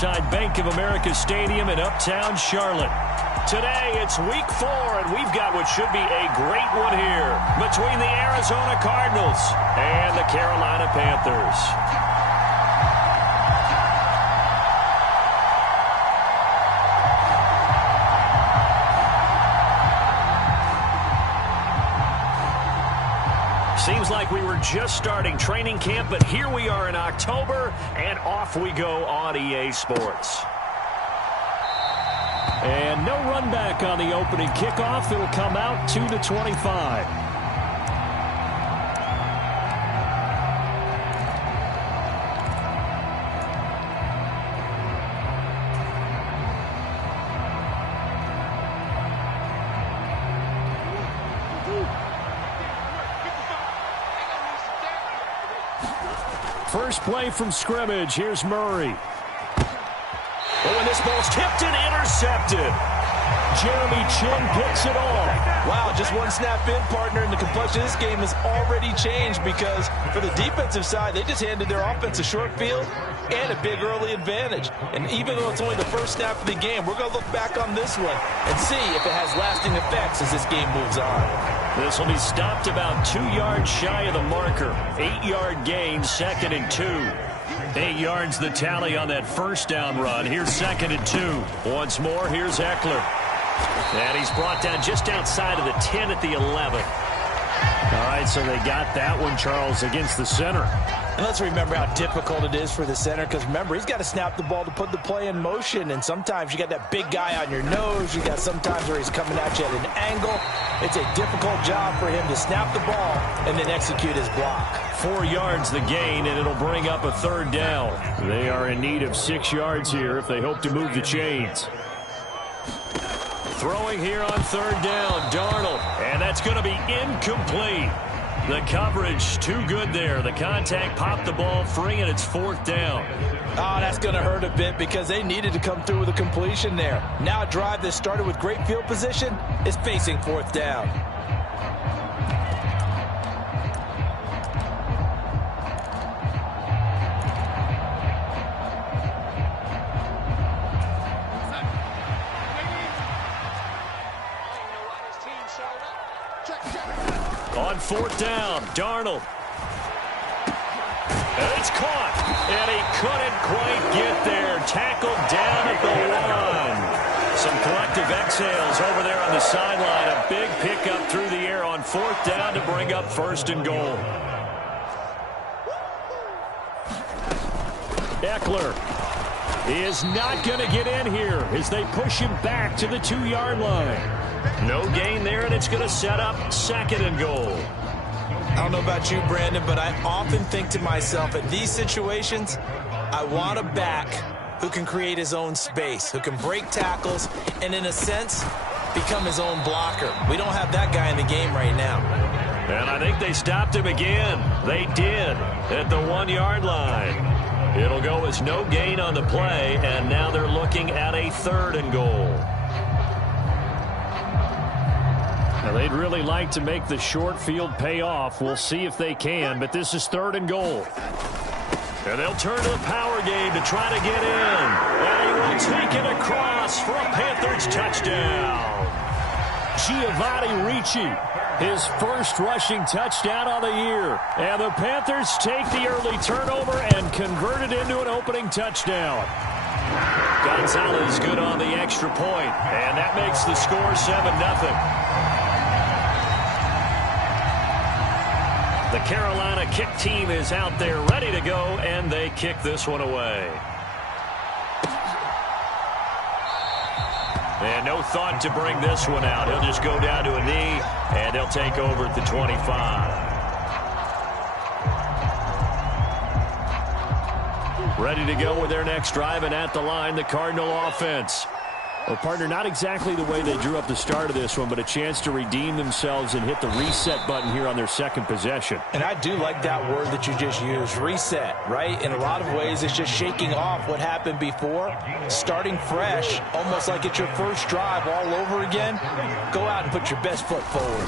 inside Bank of America Stadium in Uptown Charlotte. Today, it's week 4, and we've got what should be a great one here between the Arizona Cardinals and the Carolina Panthers. Seems like we were just starting training camp, but here we are in October, and off we go on EA Sports. And no run back on the opening kickoff. It'll come out 2-25. First play from scrimmage. Here's Murray. Oh, and this ball's tipped and intercepted. Jeremy Chinn picks it off. Wow, just one snap in, partner, and the complexion of this game has already changed because for the defensive side, they just handed their offense a short field and a big early advantage. And even though it's only the first snap of the game, we're going to look back on this one and see if it has lasting effects as this game moves on. This will be stopped about 2 yards shy of the marker. 8-yard gain, 2nd and 2. 8 yards the tally on that first down run. Here's 2nd and 2. Once more, here's Eckler. And he's brought down just outside of the 10 at the 11. All right, so they got that one, Charles, against the center. And let's remember how difficult it is for the center because, remember, he's got to snap the ball to put the play in motion. And sometimes you got that big guy on your nose. You got sometimes where he's coming at you at an angle. It's a difficult job for him to snap the ball and then execute his block. 4 yards the gain, and it'll bring up a 3rd down. They are in need of 6 yards here if they hope to move the chains. Throwing here on 3rd down, Darnold, and that's going to be incomplete. The coverage too good there. The contact popped the ball free, and it's 4th down. Oh, that's going to hurt a bit because they needed to come through with a completion there. Now a drive that started with great field position is facing 4th down. On 4th down, Darnold. And it's caught. And he couldn't quite get there. Tackled down at the 1. Some collective exhales over there on the sideline. A big pickup through the air on 4th down to bring up 1st and goal. Eckler is not going to get in here as they push him back to the 2-yard line. No gain there, and it's going to set up 2nd and goal. I don't know about you, Brandon, but I often think to myself, in these situations, I want a back who can create his own space, who can break tackles, and in a sense, become his own blocker. We don't have that guy in the game right now. And I think they stopped him again. They did at the 1-yard line. It'll go as no gain on the play, and now they're looking at a 3rd and goal. Now, they'd really like to make the short field pay off. We'll see if they can, but this is 3rd and goal. And they'll turn to the power game to try to get in. And he will take it across for a Panthers touchdown. Giovanni Ricci, his first rushing touchdown on the year. And the Panthers take the early turnover and convert it into an opening touchdown. Gonzalez good on the extra point, and that makes the score 7-0. The Carolina kick team is out there ready to go, and they kick this one away. And no thought to bring this one out. He'll just go down to a knee, and they'll take over at the 25. Ready to go with their next drive, and at the line, the Cardinal offense. Well, partner, not exactly the way they drew up the start of this one, but a chance to redeem themselves and hit the reset button here on their 2nd possession. And I do like that word that you just used, reset, right? In a lot of ways, it's just shaking off what happened before, starting fresh, almost like it's your first drive all over again. Go out and put your best foot forward.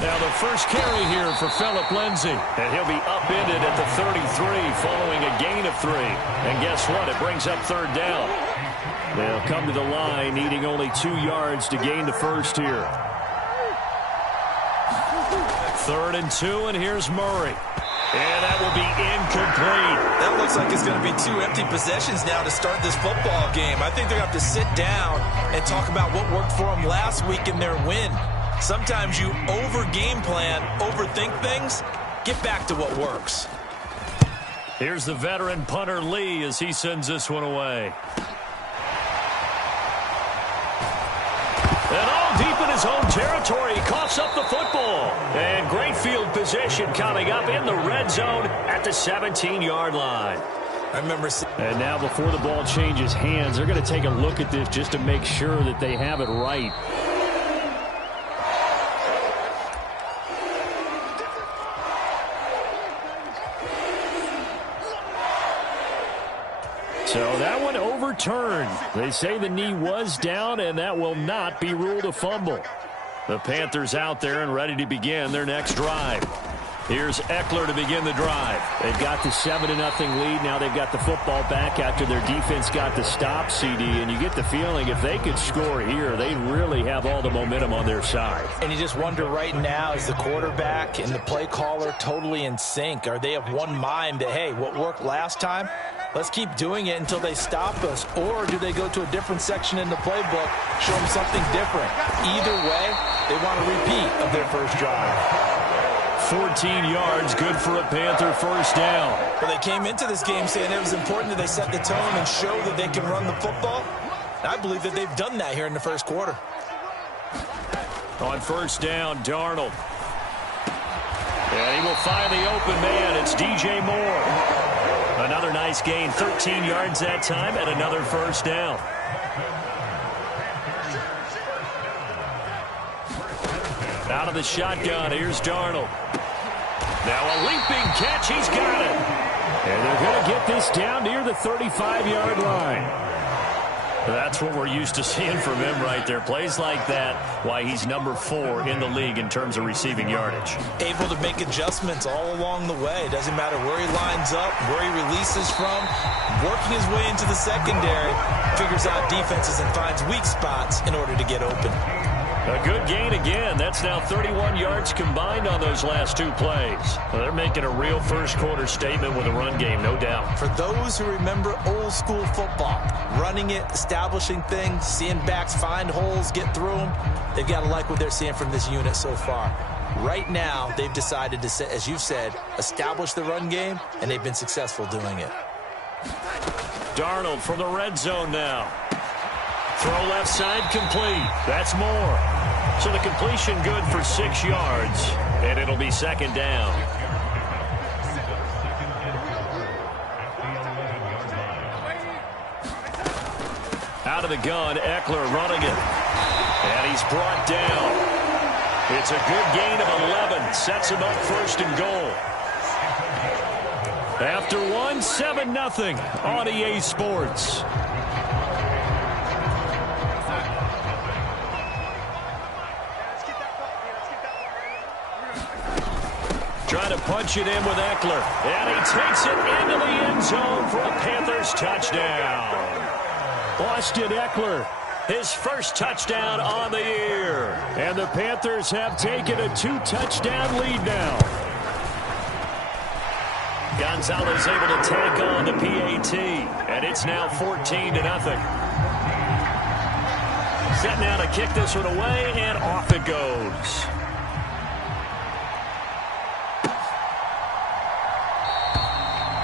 Now the first carry here for Phillip Lindsay. And he'll be upended at the 33 following a gain of 3. And guess what? It brings up third down. They'll come to the line needing only 2 yards to gain the first here. 3rd and 2, and here's Murray. And that will be incomplete. That looks like it's going to be 2 empty possessions now to start this football game. I think they're going to have to sit down and talk about what worked for them last week in their win. Sometimes you over-game plan, overthink things. Get back to what works. Here's the veteran punter Lee as he sends this one away. And all deep in his own territory, he coughs up the football. And great field position coming up in the red zone at the 17-yard line. I remember. And now before the ball changes hands, they're going to take a look at this just to make sure that they have it right. So that one overturned. They say the knee was down, and that will not be ruled a fumble. The Panthers out there and ready to begin their next drive. Here's Eckler to begin the drive. They've got the 7-0 lead. Now they've got the football back after their defense got the stop, CD. And you get the feeling if they could score here, they really have all the momentum on their side. And you just wonder right now, is the quarterback and the play caller totally in sync? Are they of one mind that, hey, what worked last time, let's keep doing it until they stop us? Or do they go to a different section in the playbook, show them something different? Either way, they want a repeat of their first drive. 14 yards, good for a Panther first down. Well, they came into this game saying it was important that they set the tone and show that they can run the football. And I believe that they've done that here in the first quarter. On first down, Darnold. And he will find the open man. It's DJ Moore. Another nice gain, 13 yards that time, and another first down. Out of the shotgun, here's Darnold. Now a leaping catch, he's got it. And they're going to get this down near the 35-yard line. That's what we're used to seeing from him right there. Plays like that, why he's number 4 in the league in terms of receiving yardage. Able to make adjustments all along the way. Doesn't matter where he lines up, where he releases from. Working his way into the secondary, figures out defenses and finds weak spots in order to get open. A good gain again. That's now 31 yards combined on those last 2 plays. Well, they're making a real first-quarter statement with a run game, no doubt. For those who remember old-school football, running it, establishing things, seeing backs find holes, get through them, they've got to like what they're seeing from this unit so far. Right now, they've decided to, as you've said, establish the run game, and they've been successful doing it. Darnold from the red zone now. Throw left side complete. That's Moore. So the completion good for 6 yards, and it'll be second down. Out of the gun, Eckler running it. And he's brought down. It's a good gain of 11. Sets him up first and goal. After 7-0 on EA Sports. Trying to punch it in with Eckler. And he takes it into the end zone for a Panthers touchdown. Austin Eckler, his first touchdown on the year. And the Panthers have taken a 2-touchdown lead now. Gonzalez able to tack on the PAT. And it's now 14-0. Set now to kick this one away, and off it goes.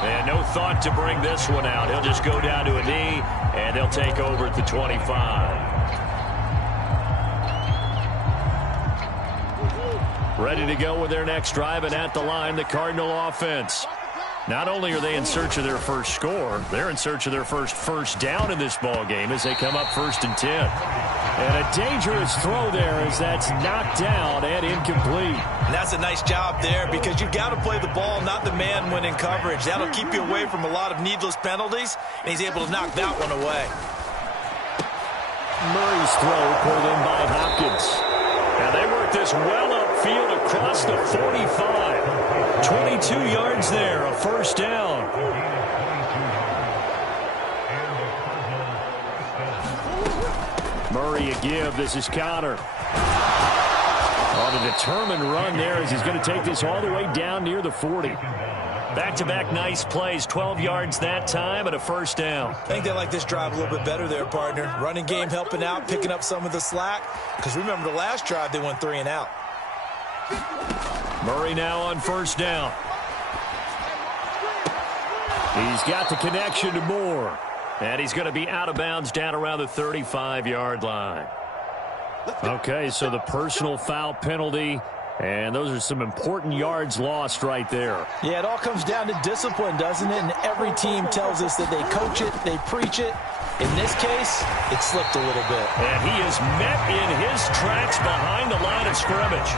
And no thought to bring this one out. He'll just go down to a knee, and they'll take over at the 25. Ready to go with their next drive, and at the line, the Cardinal offense. Not only are they in search of their first score, they're in search of their first down in this ball game as they come up 1st and 10. And a dangerous throw there as that's knocked down and incomplete. And that's a nice job there because you've got to play the ball, not the man when in coverage. That'll keep you away from a lot of needless penalties, and he's able to knock that one away. Murray's throw pulled in by Hopkins. And they work this well up field across the 45. 22 yards there, a first down. Murray a give. This is Conner. On a determined run there as he's going to take this all the way down near the 40. Back-to-back nice plays, 12 yards that time and a first down. I think they like this drive a little bit better there, partner. Running game helping out, picking up some of the slack. Because remember, the last drive they went 3 and out. Murray now on first down. He's got the connection to Moore. And he's going to be out of bounds down around the 35-yard line. Okay, so the personal foul penalty. And those are some important yards lost right there. Yeah, it all comes down to discipline, doesn't it? And every team tells us that they coach it, they preach it. In this case, it slipped a little bit. And he is met in his tracks behind the line of scrimmage.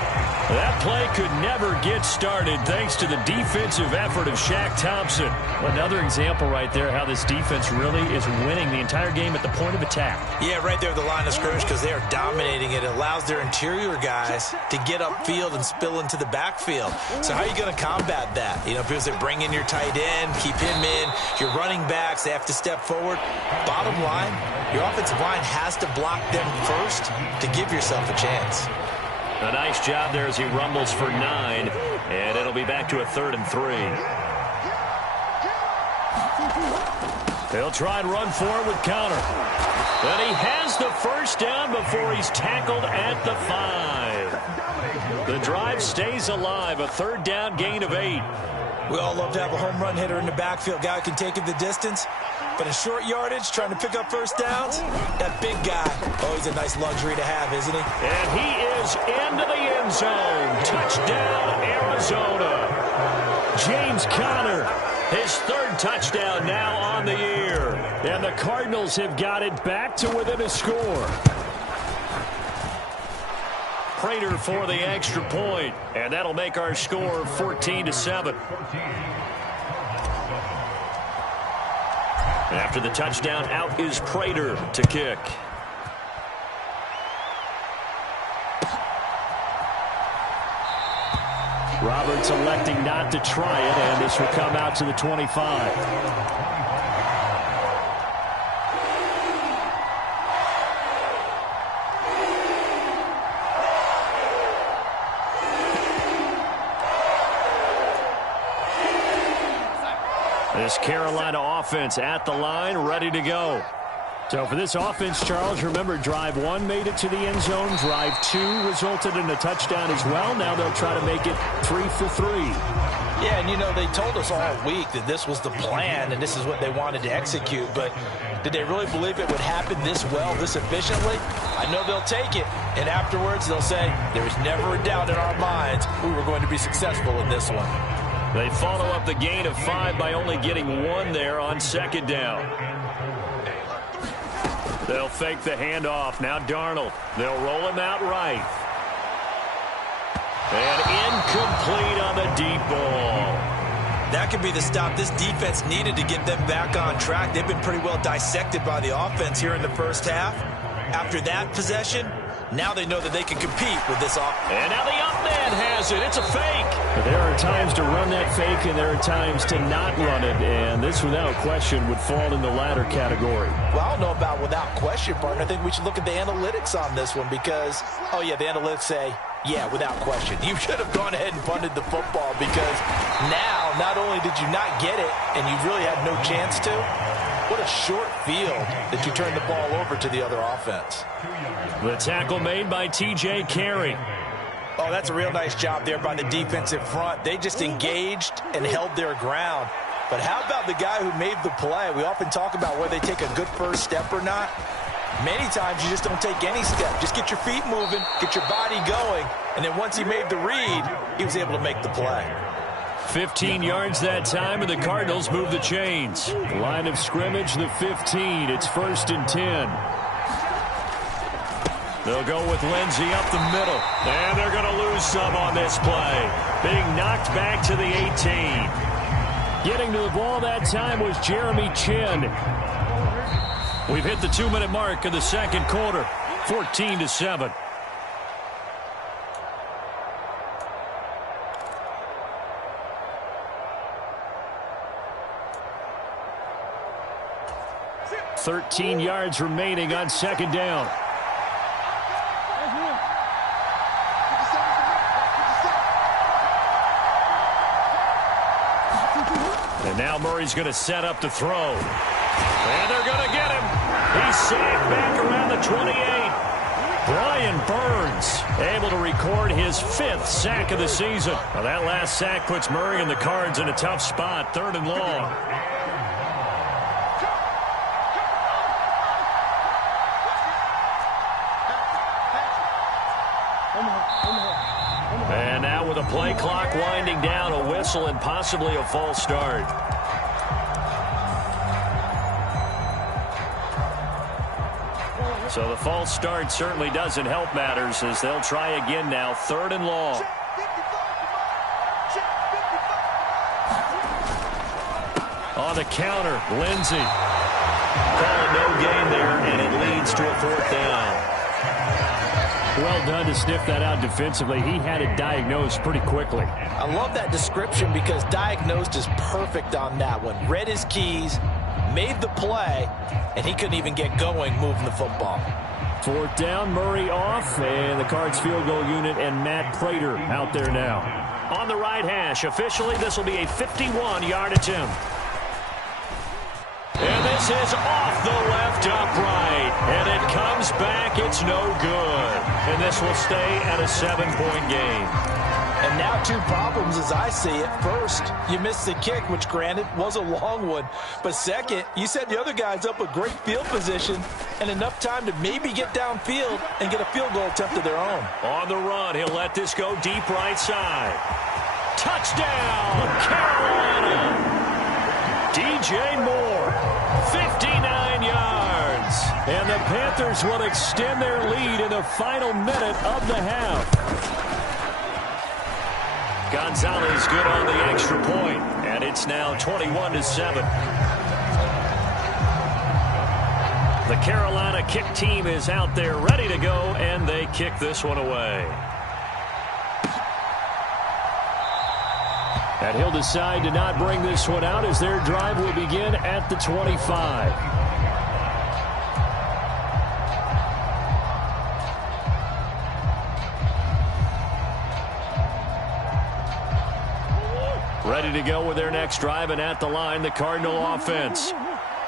That play could never get started thanks to the defensive effort of Shaq Thompson. Another example right there how this defense really is winning the entire game at the point of attack. Yeah, right there at the line of scrimmage because they are dominating it. It allows their interior guys to get upfield and spill into the backfield. So how are you going to combat that? You know, because they bring in your tight end, keep him in. Your running backs, they have to step forward. Bottom line, your offensive line has to block them first to give yourself a chance. A nice job there as he rumbles for 9, and it'll be back to a 3rd and 3. He'll try and run for it with Conner. And he has the first down before he's tackled at the 5. The drive stays alive, a 3rd down gain of 8. We all love to have a home run hitter in the backfield, guy who can take it the distance. But in short yardage, trying to pick up first downs, that big guy, oh, he's a nice luxury to have, isn't he? And he is into the end zone. Touchdown, Arizona. James Conner, his 3rd touchdown now on the year. And the Cardinals have got it back to within a score. Prater for the extra point, and that'll make our score 14-7. After the touchdown, out is Prater to kick. Roberts electing not to try it, and this will come out to the 25. This Carolina offense at the line, ready to go. So for this offense, Charles, remember, drive 1 made it to the end zone. Drive 2 resulted in a touchdown as well. Now they'll try to make it 3 for 3. Yeah, and you know, they told us all week that this was the plan and this is what they wanted to execute. But did they really believe it would happen this well, this efficiently? I know they'll take it. And afterwards, they'll say, there was never a doubt in our minds we were going to be successful in this one. They follow up the gain of 5 by only getting 1 there on 2nd down. They'll fake the handoff. Now Darnold. They'll roll him out right. And incomplete on the deep ball. That could be the stop this defense needed to get them back on track. They've been pretty well dissected by the offense here in the first half. After that possession, now they know that they can compete with this offense. And now the up man has it. It's a fake. But there are times to run that fake, and there are times to not run it. And this, without question, would fall in the latter category. Well, I don't know about without question, partner. I think we should look at the analytics on this one because, oh, yeah, the analytics say, yeah, without question. You should have gone ahead and punted the football because now not only did you not get it and you really had no chance to, what a short field that you turned the ball over to the other offense. The tackle made by T.J. Carey. Oh, that's a real nice job there by the defensive front. They just engaged and held their ground. But how about the guy who made the play? We often talk about whether they take a good first step or not. Many times you just don't take any step. Just get your feet moving, get your body going, and then once he made the read, he was able to make the play. 15 yards that time, and the Cardinals move the chains. Line of scrimmage, the 15. It's 1st and 10. They'll go with Lindsey up the middle. And they're going to lose some on this play. Being knocked back to the 18. Getting to the ball that time was Jeremy Chinn. We've hit the 2-minute mark of the second quarter. 14-7. 13 yards remaining on second down. And now Murray's going to set up to throw. And they're going to get him. He's sacked back around the 28. Brian Burns able to record his 5th sack of the season. Well, that last sack puts Murray and the Cards in a tough spot, 3rd and long. And now with a play clock winding down, a whistle and possibly a false start. So the false start certainly doesn't help matters as they'll try again now, 3rd and long. On the counter, Lindsey. Calling no gain there, and it leads to a 4th down. Well done to sniff that out defensively. He had it diagnosed pretty quickly. I love that description because diagnosed is perfect on that one. Read his keys, made the play, and he couldn't even get going moving the football. 4th down, Murray off, and the Cards field goal unit and Matt Prater out there now. On the right hash, officially this will be a 51-yard attempt. And this is off the left upright, and it comes back, it's no good. And this will stay at a 7-point game. And now 2 problems as I see it. First, you missed the kick, which granted was a long one. But second, you set the other guys up with great field position and enough time to maybe get downfield and get a field goal attempt of their own. On the run, he'll let this go deep right side. Touchdown, Carolina! DJ Moore, 59 yards. And the Panthers will extend their lead in the final minute of the half. Gonzalez good on the extra point, and it's now 21-7. The Carolina kick team is out there ready to go, and they kick this one away. And he'll decide to not bring this one out as their drive will begin at the 25. Ready to go with their next drive, and at the line, the Cardinal offense.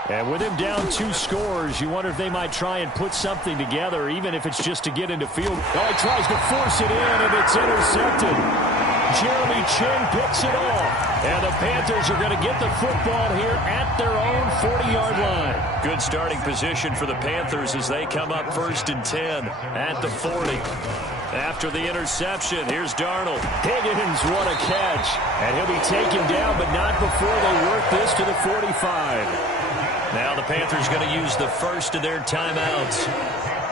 And with him down 2 scores, you wonder if they might try and put something together, even if it's just to get into field. Oh, he tries to force it in, and it's intercepted. Jeremy Chinn picks it off. And the Panthers are going to get the football here at their own 40-yard line. Good starting position for the Panthers as they come up 1st and 10 at the 40. After the interception, here's Darnold. Higgins, what a catch. And he'll be taken down, but not before they work this to the 45. Now the Panthers going to use the first of their timeouts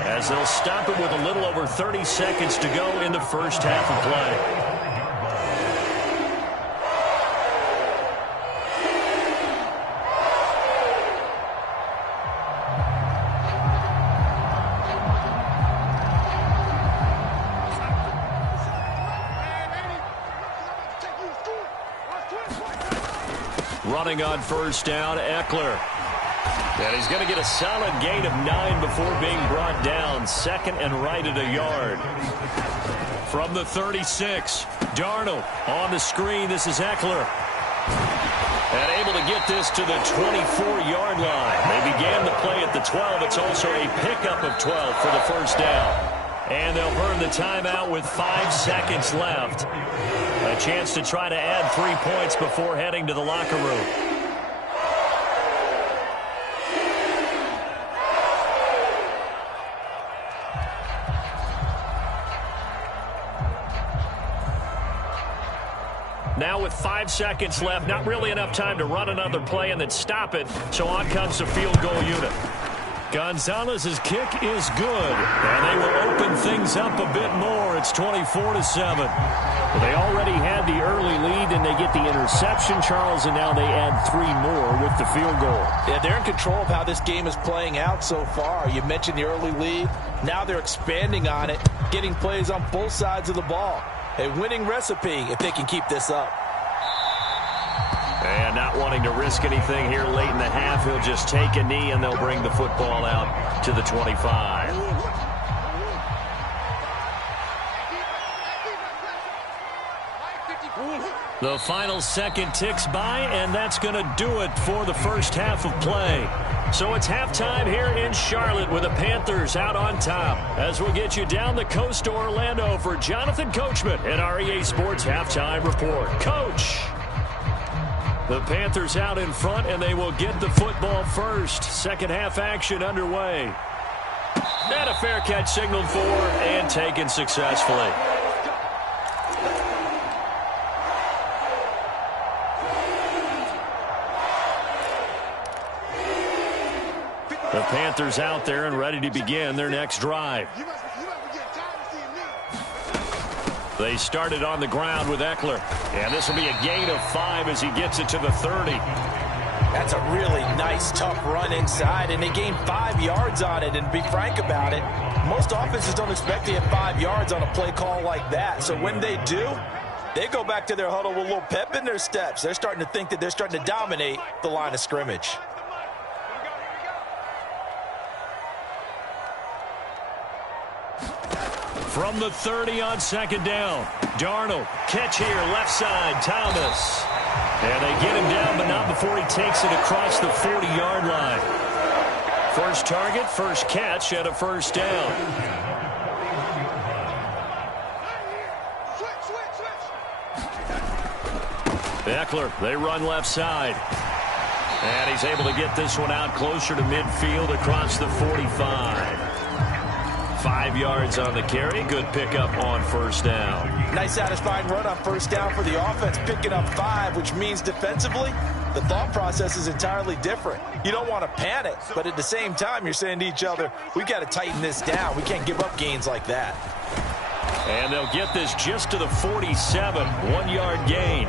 as they'll stop it with a little over 30 seconds to go in the first half of play. Running on 1st down, Eckler. And he's going to get a solid gain of 9 before being brought down. 2nd and right at a yard. From the 36, Darnold on the screen. This is Eckler. And able to get this to the 24-yard line. They began the play at the 12. It's also a pickup of 12 for the 1st down. And they'll burn the timeout with 5 seconds left. A chance to try to add 3 points before heading to the locker room. Now with 5 seconds left, not really enough time to run another play and then stop it. So on comes the field goal unit. Gonzalez's kick is good, and they will open things up a bit more. It's 24-7. Well, they already had the early lead, and they get the interception, Charles, and now they add 3 more with the field goal. Yeah, they're in control of how this game is playing out so far. You mentioned the early lead. Now they're expanding on it, getting plays on both sides of the ball. A winning recipe if they can keep this up. And And not wanting to risk anything here late in the half, he'll just take a knee, and they'll bring the football out to the 25. The final second ticks by, and that's going to do it for the first half of play. So it's halftime here in Charlotte with the Panthers out on top. As we'll get you down the coast to Orlando for Jonathan Coachman at our EA Sports Halftime Report. Coach! The Panthers out in front, and they will get the football first. Second half action underway. And a fair catch signaled for and taken successfully. The Panthers out there and ready to begin their next drive. They started on the ground with Eckler. And this will be a gain of 5 as he gets it to the 30. That's a really nice, tough run inside, and they gained 5 yards on it. And to be frank about it, most offenses don't expect to get 5 yards on a play call like that. So when they do, they go back to their huddle with a little pep in their steps. They're starting to think that they're starting to dominate the line of scrimmage. From the 30 on second down, Darnold, catch here, left side, Thomas. And they get him down, but not before he takes it across the 40-yard line. First target, first catch, and a first down. Eckler, they run left side. And he's able to get this one out closer to midfield across the 45. 5 yards on the carry. Good pickup on first down. Nice satisfying run on first down for the offense, picking up 5, which means defensively, the thought process is entirely different. You don't want to panic, but at the same time, you're saying to each other, we've got to tighten this down. We can't give up gains like that. And they'll get this just to the 47, 1-yard gain.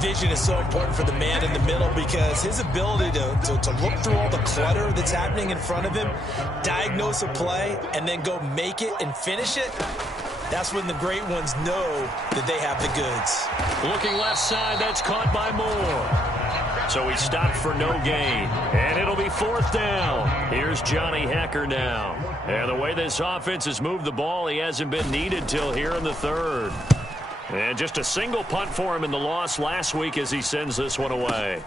Vision is so important for the man in the middle because his ability to look through all the clutter that's happening in front of him, diagnose a play, and then go make it and finish it, that's when the great ones know that they have the goods. Looking left side, that's caught by Moore. So he stopped for no gain. And it'll be fourth down. Here's Johnny Hekker now. And the way this offense has moved the ball, he hasn't been needed till here in the third. And just a single punt for him in the loss last week as he sends this one away.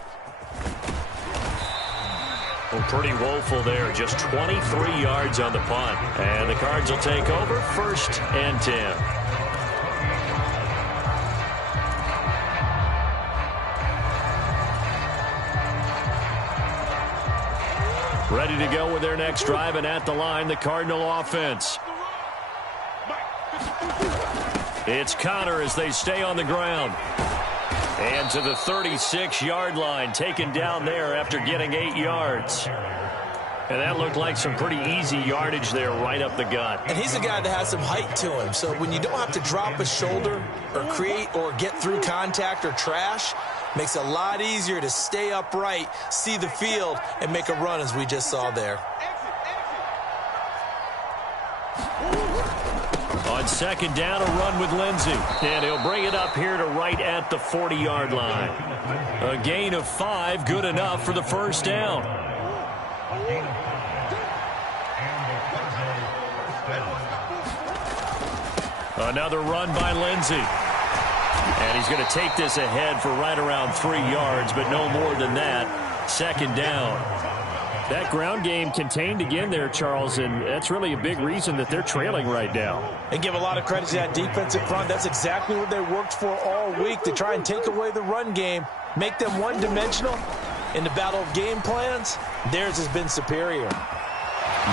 Well, pretty woeful there. Just 23 yards on the punt. And the Cards will take over, 1st and 10. Ready to go with their next drive, and at the line, the Cardinal offense. It's Connor as they stay on the ground. And to the 36-yard line, taken down there after getting 8 yards. And that looked like some pretty easy yardage there right up the gut. And he's a guy that has some height to him. So when you don't have to drop a shoulder or create or get through contact or trash, makes it a lot easier to stay upright, see the field, and make a run as we just saw there. On second down, a run with Lindsey. And he'll bring it up here to right at the 40-yard line. A gain of 5, good enough for the first down. Another run by Lindsey. And he's going to take this ahead for right around 3 yards, but no more than that. Second down. That ground game contained again there, Charles, and that's really a big reason that they're trailing right now. And give a lot of credit to that defensive front. That's exactly what they worked for all week, to try and take away the run game, make them one-dimensional. In the battle of game plans, theirs has been superior.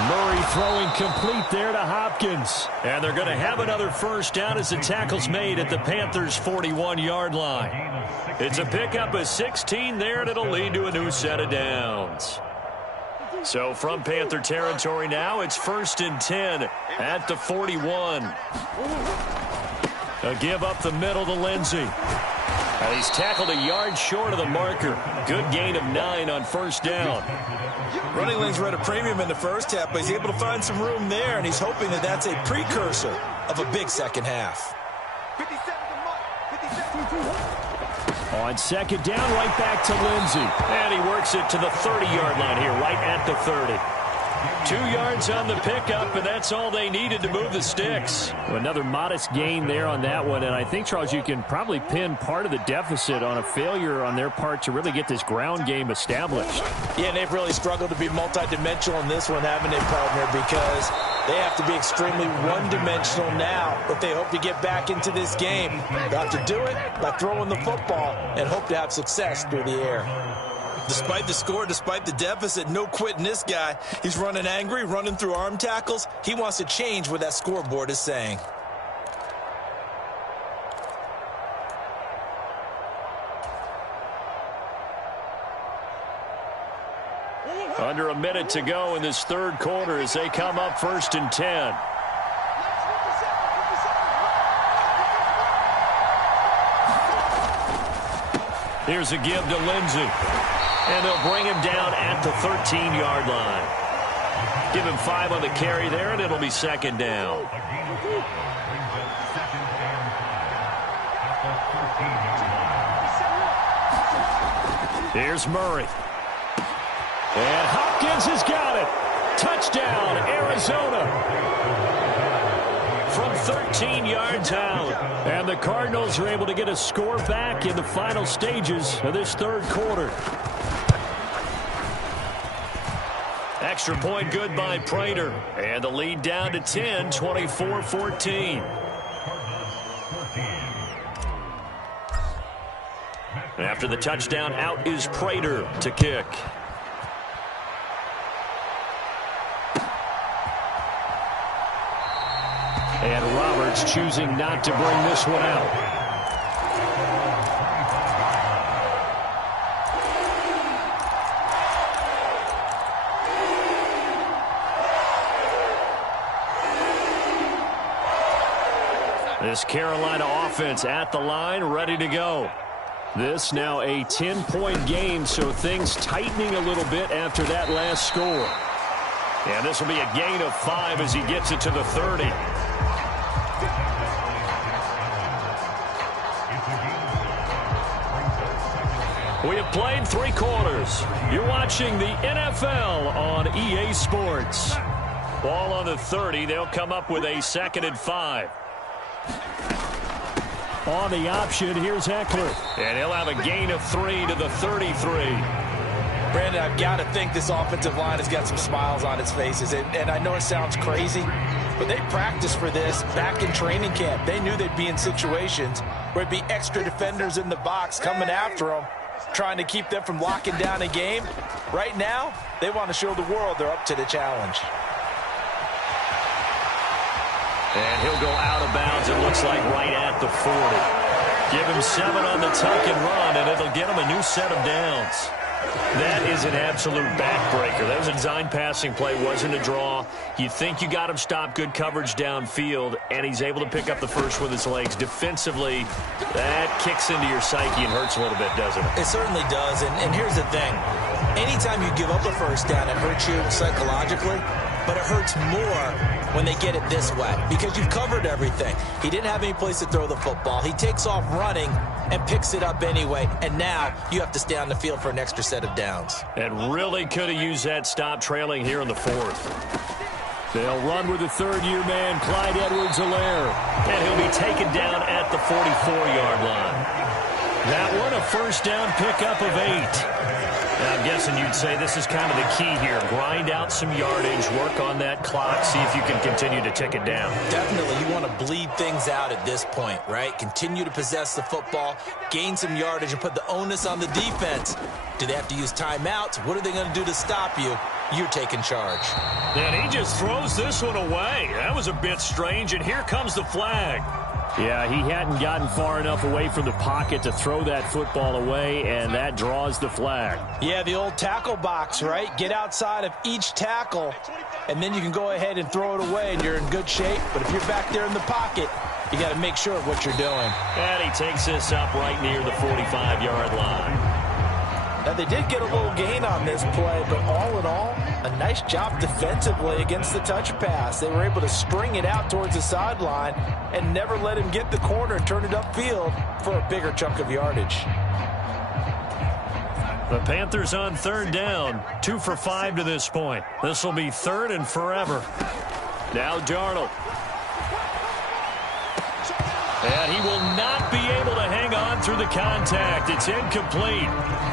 Murray throwing complete there to Hopkins. And they're going to have another first down as the tackle's made at the Panthers' 41-yard line. It's a pickup of 16 there, and it'll lead to a new set of downs. So from Panther territory now, it's 1st and 10 at the 41. A give up the middle to Lindsey. And he's tackled a yard short of the marker. Good gain of 9 on first down. Running lanes were at a premium in the first half, but he's able to find some room there, and he's hoping that that's a precursor of a big second half. On second down, right back to Lindsey. And he works it to the 30-yard line here, right at the 30. 2 yards on the pickup, and that's all they needed to move the sticks. Another modest gain there on that one, and I think, Charles, you can probably pin part of the deficit on a failure on their part to really get this ground game established. Yeah, and they've really struggled to be multidimensional in this one, haven't they, partner, because they have to be extremely one-dimensional now if they hope to get back into this game. They'll have to do it by throwing the football and hope to have success through the air. Despite the score, despite the deficit, no quitting this guy. He's running angry, running through arm tackles. He wants to change what that scoreboard is saying. Under a minute to go in this third quarter as they come up 1st and 10. Here's a give to Lindsey. And they'll bring him down at the 13-yard line. Give him 5 on the carry there, and it'll be second down. Here's Murray. And Hopkins has got it. Touchdown, Arizona. From 13 yards out. And the Cardinals are able to get a score back in the final stages of this third quarter. Extra point good by Prater. And the lead down to 10, 24-14. After the touchdown, out is Prater to kick. And Roberts choosing not to bring this one out. This Carolina offense at the line, ready to go. This now a 10-point game, so things tightening a little bit after that last score. And this will be a gain of 5 as he gets it to the 30. We have played 3 quarters. You're watching the NFL on EA Sports. Ball on the 30. They'll come up with a 2nd and 5. On the option, here's Eckler. And he'll have a gain of 3 to the 33. Brandon, I've got to think this offensive line has got some smiles on its faces. And I know it sounds crazy, but they practiced for this back in training camp. They knew they'd be in situations where it'd be extra defenders in the box coming after them, trying to keep them from locking down a game. Right now, they want to show the world they're up to the challenge. And he'll go out of bounds, it looks like, right at the 40. Give him 7 on the tuck and run, and it'll get him a new set of downs. That is an absolute backbreaker. That was a design passing play, wasn't a draw. You think you got him stopped, good coverage downfield, and he's able to pick up the first with his legs. Defensively, that kicks into your psyche and hurts a little bit, doesn't it? It certainly does, and here's the thing. Anytime you give up a first down, it hurts you psychologically, but it hurts more when they get it this way because you've covered everything. He didn't have any place to throw the football. He takes off running and picks it up anyway, and now you have to stay on the field for an extra set of downs. And really could have used that stop trailing here in the 4th. They'll run with the third-year man, Clyde Edwards-Helaire. And he'll be taken down at the 44-yard line. That one, a first down pickup of 8. I'm guessing you'd say this is kind of the key here. Grind out some yardage, work on that clock, see if you can continue to tick it down. Definitely. You want to bleed things out at this point, right? Continue to possess the football, gain some yardage, and put the onus on the defense. Do they have to use timeouts? What are they going to do to stop you? You're taking charge. And he just throws this one away. That was a bit strange, and here comes the flag. Yeah, he hadn't gotten far enough away from the pocket to throw that football away, and that draws the flag. Yeah, the old tackle box, right? Get outside of each tackle, and then you can go ahead and throw it away, and you're in good shape. But if you're back there in the pocket, you got to make sure of what you're doing. And he takes this up right near the 45-yard line. Now, they did get a little gain on this play, but all in all, a nice job defensively against the touch pass. They were able to string it out towards the sideline and never let him get the corner and turn it upfield for a bigger chunk of yardage. The Panthers on third down, 2 for 5 to this point. This will be third and forever. Now Darnold. And he will not be able to hang on through the contact. It's incomplete.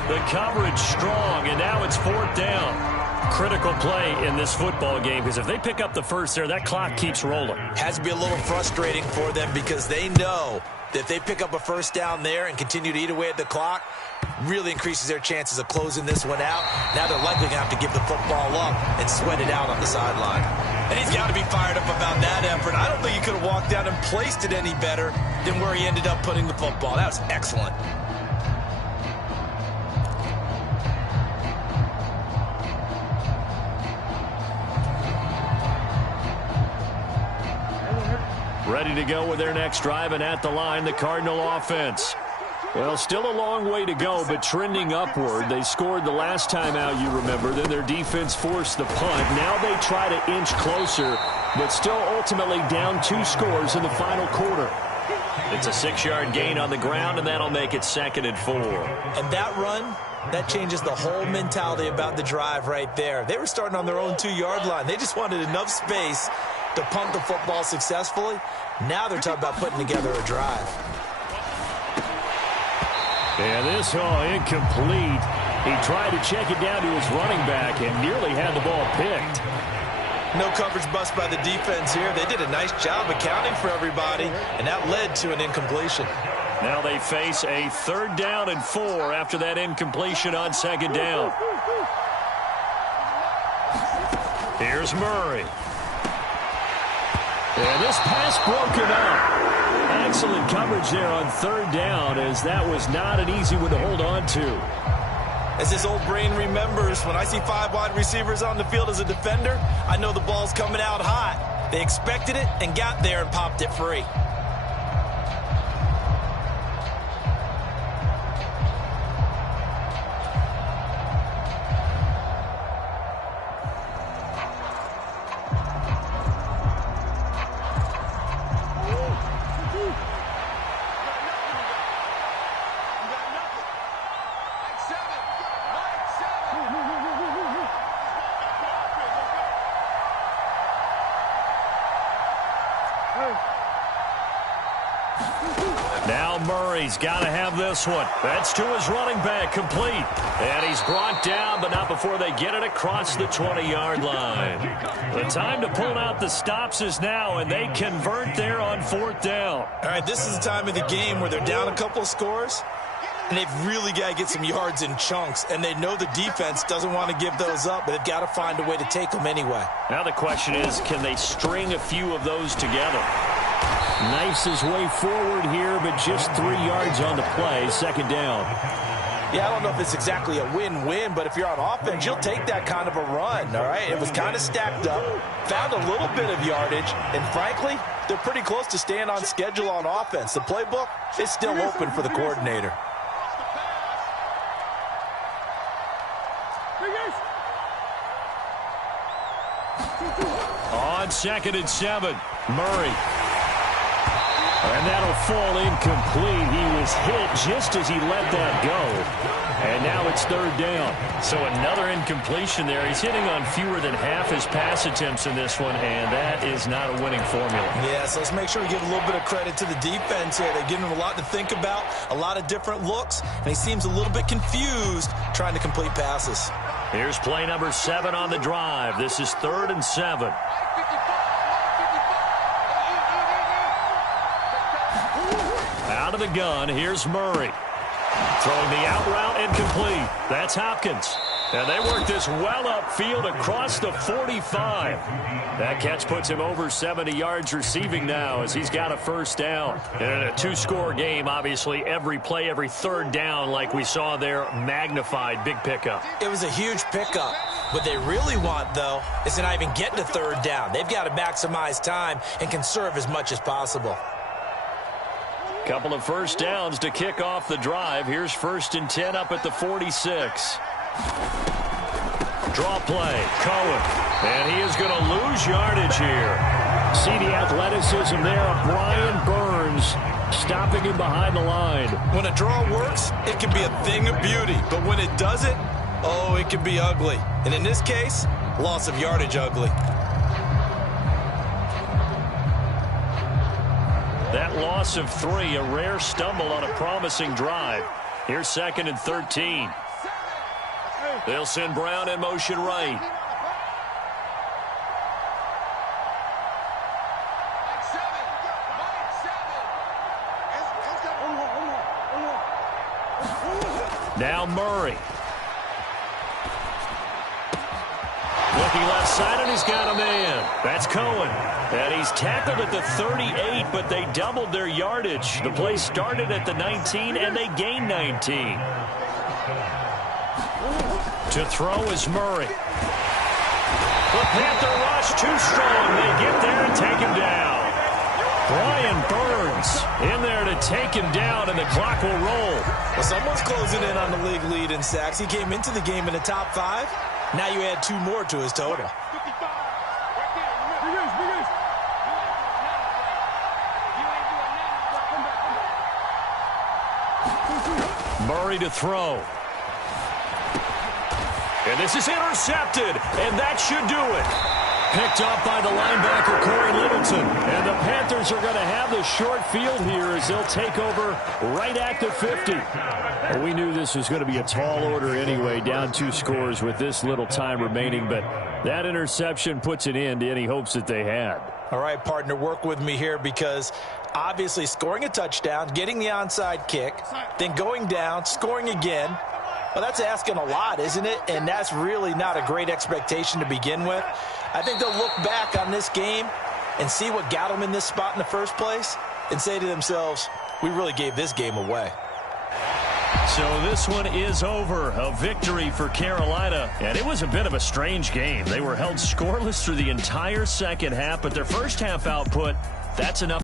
The coverage strong, and now it's fourth down. Critical play in this football game, because if they pick up the first there, that clock keeps rolling. Has to be a little frustrating for them because they know that if they pick up a first down there and continue to eat away at the clock, really increases their chances of closing this one out. Now they're likely going to have to give the football up and sweat it out on the sideline. And he's got to be fired up about that effort. I don't think he could have walked down and placed it any better than where he ended up putting the football. That was excellent. Ready to go with their next drive, and at the line, the Cardinal offense. Well, still a long way to go, but trending upward. They scored the last time out, you remember. Then their defense forced the punt. Now they try to inch closer, but still ultimately down 2 scores in the final quarter. It's a 6-yard gain on the ground, and that'll make it 2nd and 4. And that run, that changes the whole mentality about the drive right there. They were starting on their own 2-yard line. They just wanted enough space to punt the football successfully. Now they're talking about putting together a drive. And this incomplete. He tried to check it down to his running back and nearly had the ball picked. No coverage bust by the defense here. They did a nice job accounting for everybody, and that led to an incompletion. Now they face a 3rd down and 4 after that incompletion on 2nd down. Here's Murray. And this pass broken up. Excellent coverage there on 3rd down, as that was not an easy one to hold on to. As his old brain remembers, when I see 5 wide receivers on the field as a defender, I know the ball's coming out hot. They expected it and got there and popped it free. Now Murray's got to have this one. That's to his running back, complete. And he's brought down, but not before they get it across the 20-yard line. The time to pull out the stops is now, and they convert there on 4th down. All right, this is the time of the game where they're down a couple of scores, and they've really got to get some yards in chunks, and they know the defense doesn't want to give those up, but they've got to find a way to take them anyway. Now the question is, can they string a few of those together? Knifes his way forward here, but just 3 yards on the play. 2nd down. Yeah, I don't know if it's exactly a win-win, but if you're on offense, you'll take that kind of a run, all right? It was kind of stacked up, found a little bit of yardage, and frankly, they're pretty close to staying on schedule on offense. The playbook is still open for the coordinator. On 2nd and 7, Murray. And that'll fall incomplete. He was hit just as he let that go. And now it's 3rd down. So another incompletion there. He's hitting on fewer than half his pass attempts in this one, and that is not a winning formula. Yeah, so let's make sure we give a little bit of credit to the defense here. They've given him a lot to think about, a lot of different looks, and he seems a little bit confused trying to complete passes. Here's play number 7 on the drive. This is 3rd and 7. Out of the gun, here's Murray. Throwing the out route incomplete. That's Hopkins. And they work this well upfield across the 45. That catch puts him over 70 yards receiving now as he's got a 1st down. And a 2-score game, obviously, every play, every 3rd down like we saw there, magnified, big pickup. It was a huge pickup. What they really want, though, is to not even get to 3rd down. They've got to maximize time and conserve as much as possible. Couple of 1st downs to kick off the drive. Here's 1st and 10 up at the 46. Draw play. Cohen. And he is going to lose yardage here. See the athleticism there of Brian Burns stopping him behind the line. When a draw works, it can be a thing of beauty. But when it doesn't, oh, it can be ugly. And in this case, loss of yardage ugly. That loss of 3, a rare stumble on a promising drive. Here's 2nd and 13. They'll send Brown in motion right. Now Murray. Looking left side, and he's got a man. That's Cohen. And he's tackled at the 38, but they doubled their yardage. The play started at the 19, and they gained 19. To throw is Murray. The Panther rush too strong. They get there and take him down. Brian Burns in there to take him down, and the clock will roll. Well, someone's closing in on the league lead in sacks. He came into the game in the top 5. Now you add 2 more to his total. Murray to throw. And this is intercepted, and that should do it. Picked up by the linebacker, Corey Littleton. And the Panthers are going to have the short field here as they'll take over right at the 50. Well, we knew this was going to be a tall order anyway, down 2 scores with this little time remaining. But that interception puts an end to any hopes that they had. All right, partner, work with me here because obviously scoring a touchdown, getting the onside kick, then going down, scoring again. Well, that's asking a lot, isn't it? And that's really not a great expectation to begin with. I think they'll look back on this game and see what got them in this spot in the first place and say to themselves, we really gave this game away. So this one is over. A victory for Carolina. And it was a bit of a strange game. They were held scoreless through the entire second half, but their first half output, that's enough.